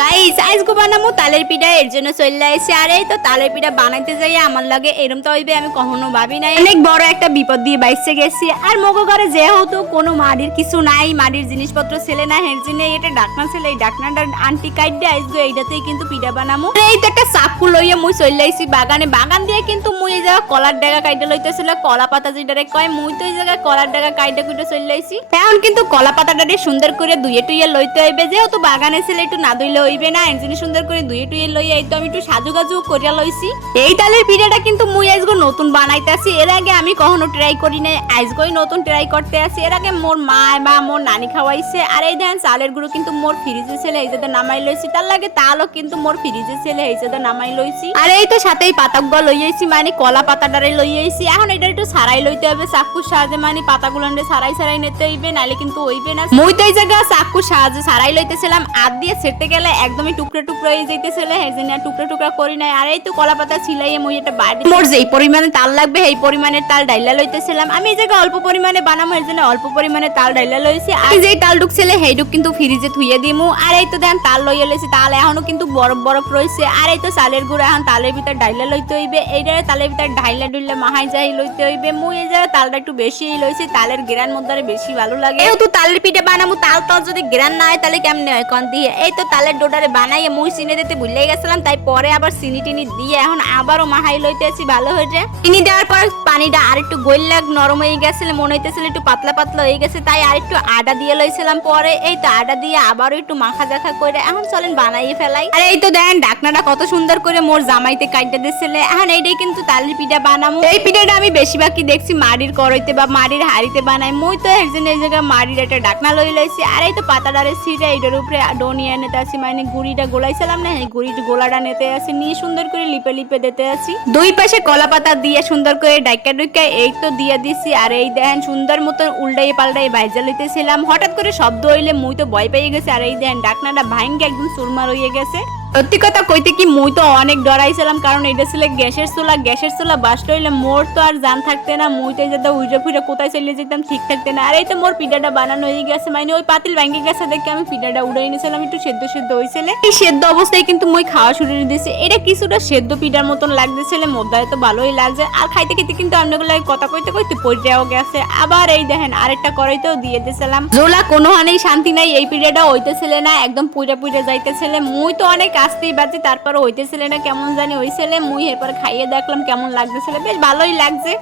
Guys আজকে বানামু তালের পিঠা, এর জন্য চলে আসছে আর তো তালের পিঠা বানাইতে যাই, আমার লাগে এরম তো হইবে, আমি কখনো ভাবি নাই। অনেক বড় একটা বিপদ দিয়ে বাইসে গেছি। আর মগো ঘরে যেহেতু কোনো মাটির কিছু নাই মাটির জিনিসপত্র ছেলে না, হের জন্য এটা ডাকনা ছেলে, এই ডাকনাটা আন্টি কাইডে আইসগো এইটাতেই কিন্তু পিঠা বানামু এই তো একটা চাকু লইয়া মুই চলে আইছি বাগানে। বাগান দিয়ে কিন্তু মুই এই জায়গা কলার ডাগা কাইটে লইতেছিল, কলা পাতা যেটারে কয়, মুই তো এই জায়গায় কলার ডাগা কাইটে কুইটে চলে আইছি। এখন কিন্তু কলা পাতাটারে সুন্দর করে দুইয়ে টুইয়ে লইতে হইবে, যেহেতু বাগানে ছেলে একটু না দইলে হইবে না এর জন্য সুন্দর করে দুইয়ে টুইয়ে লইয়া এই তো আমি একটু সাজু গাজু করিয়া লইছি। এই তালের পিঠাটা কিন্তু মুই আজগো নতুন বানাইতেছি, এর আগে আমি কখনো ট্রাই করি নাই, আজগোই নতুন ট্রাই করতে আসি। এর আগে মোর মা বা মোর নানি খাওয়াইছে, আর এই দেখেন চালের গুঁড়ো কিন্তু মোর ফ্রিজে ছেলে এই যে নামাই লইছি, তার লাগে তালও কিন্তু মোর ফ্রিজে ছেলে এই যে নামাই লইছি। আর এই তো সাথেই পাতাগুলো লইয়াইছি মানে কলা পাতাটারে লইয়াইছি এখন এটা একটু সারাই লইতে হবে চাকুর সাহায্যে মানে পাতাগুলো সারাই সারাই নিতে হইবে নাহলে কিন্তু হইবে না। মুই তো এই জায়গা চাকুর সাহায্যে সারাই লইতেছিলাম, আর দিয়ে সেটে গেলে একদমই টুকরো টুকরো হয়ে যাইতেছিল এই জন্য টুকরো টুকরা করি নাই। আর এই তো কলা পাতা ছিলাইয়ে মুই এটা বাড়ি মোর যেই পরিমাণে তাল লাগবে এই পরিমাণের তাল ডাইলা লইতেছিলাম। আমি এই জায়গায় অল্প পরিমাণে বানাবো এর জন্য অল্প পরিমাণে তাল ডাইলা লইছি। আর যেই তাল ঢুকছিলে সেইটুক কিন্তু ফ্রিজে থুইয়ে দিমু। আর এই তো দেন তাল লইয়া লইছি। তাল এখনও কিন্তু বরফ বরফ রয়েছে আর এই তো চালের গুঁড়ো এখন তালের ভিতর ডাইলা লইতে হইবে। এইটারে তালের ভিতর ডাইলা ডুইলা মাহাই যাই লইতে হইবে। মুই এই জায়গায় তালটা একটু বেশি লইছি। তালের গ্রান মধ্যে বেশি ভালো লাগে। যেহেতু তালের পিঠে বানাবো তাল তাল যদি গ্রান না হয় তাহলে কেমনে হয়? কন দিয়ে? এই তো তালের ডোডারে বানাইয়ে মুই চিনি দিতে ভুলে গেছিলাম, তাই পরে আবার চিনি টিনি দিয়ে এখন আবারও মাহাই লইতে আছি, ভালো হয়েছে। চিনি দেওয়ার পর পানিটা আর একটু গোল্লাগ নরম হয়ে গেছিল, মনে হইতেছিল একটু পাতলা পাতলা হয়ে গেছে, তাই আর একটু আটা দিয়ে লইছিলাম পরে, এই তো আটা দিয়ে আবারও একটু মাখা জাখা করে, এখন চলেন বানাইয়ে ফেলাই। আর এই তো দেখেন ডাকনাটা কত সুন্দর করে মোর জামাইতে কাটতে দিছিল, এখন এইটাই কিন্তু তালের পিঠা বানামু। এই পিঠাটা আমি বেশিরভাগই দেখছি মাটির করইতে বা মাড়ির হাড়িতে বানাই, মুই তো এর জন্য এই জায়গায় মাটির একটা ডাকনা লই লইছি, আর এই তো পাতাটারে ছিটে এইটার উপরে ডনিয়া নিতে আসি মানে গুড়িটা গোলাইছিলাম না গুড়ি গোলাটা নিতে আসি, নিয়ে সুন্দর করে লিপে লিপে দিতে আসি। দুই পাশে কলা পাতা দিয়ে সুন্দর করে ডাইকা ডুইকা এই তো দিয়ে দিছি, আর এই দেখেন সুন্দর মতন উল্টাই পাল্টাই বাইজা লইতেছিলাম হঠাৎ করে শব্দ হইলে মুই তো ভয় পেয়ে গেছে, আর এই দেখেন ডাকনাটা ভাঙ্গে একদম সুরমার হয়ে গেছে। সত্যি কথা কইতে কি, মুই তো অনেক ডরাইছিলাম, কারণ এটা ছিল গ্যাসের চুলা গ্যাসের চুলা বাস্ট হইলে মোর তো আর জান থাকতে না, মুই তো যেতে উইরে ফুইরে কোথায় চলে যেতাম ঠিক থাকতে না। আর এই তো মোর পিঠাটা বানানো হয়ে গেছে মানে ওই পাতিল ভাঙ্গে গেছে দেখে আমি পিঠাটা উড়াই নিয়েছিলাম, একটু সেদ্ধ সেদ্ধ হয়েছিল এই সেদ্ধ অবস্থায় কিন্তু মুই খাওয়া শুরু দিয়েছি। এটা কিছুটা সেদ্ধ পিঠার মতন লাগতেছিল মদ্দায় তো ভালোই লাগছে। আর খাইতে খেতে কিন্তু আপনাগুলো কথা কইতে কইতে পড়েও গেছে। আবার এই দেখেন, আরেকটা করাইতেও দিয়ে দিয়েছিলাম। জোলা কোনো হানেই শান্তি নাই, এই পিঠাটা হইতেছিল না, একদম পুইরা পুইরা যাইতেছিল। মুই তো অনেক আসতেই বাজে তারপর হইতেছিল না কেমন জানি হইছিলে মুই এরপর খাইয়ে দেখলাম কেমন লাগতেছিল বেশ ভালোই লাগছে।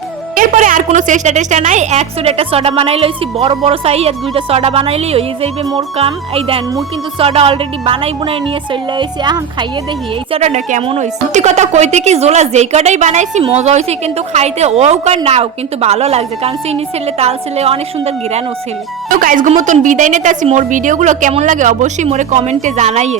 এরপরে আর কোনো চেষ্টা টেষ্টা নাই একশো একটা সডা বানাই লইছি, বড় বড় সাই আর দুইটা সডা বানাইলেই হয়ে যাইবে মোর কাম। এই দেন, মুই কিন্তু সডা অলরেডি বানাই বুনাই নিয়ে চলে আইছি, এখন খাইয়ে দেখি এই সডাটা কেমন হয়েছে সত্যি কথা কইতে কি, জোলা যেই কটাই বানাইছি, মজা হয়েছে কিন্তু খাইতে ও কার নাও কিন্তু ভালো লাগছে, কারণ চিনি ছেলে, তাল ছেলে, অনেক সুন্দর গিরানও ছেলে। তো কাজগো মতন বিদায় নিতে আসি, মোর ভিডিওগুলো কেমন লাগে অবশ্যই মোরে কমেন্টে জানাইয়ে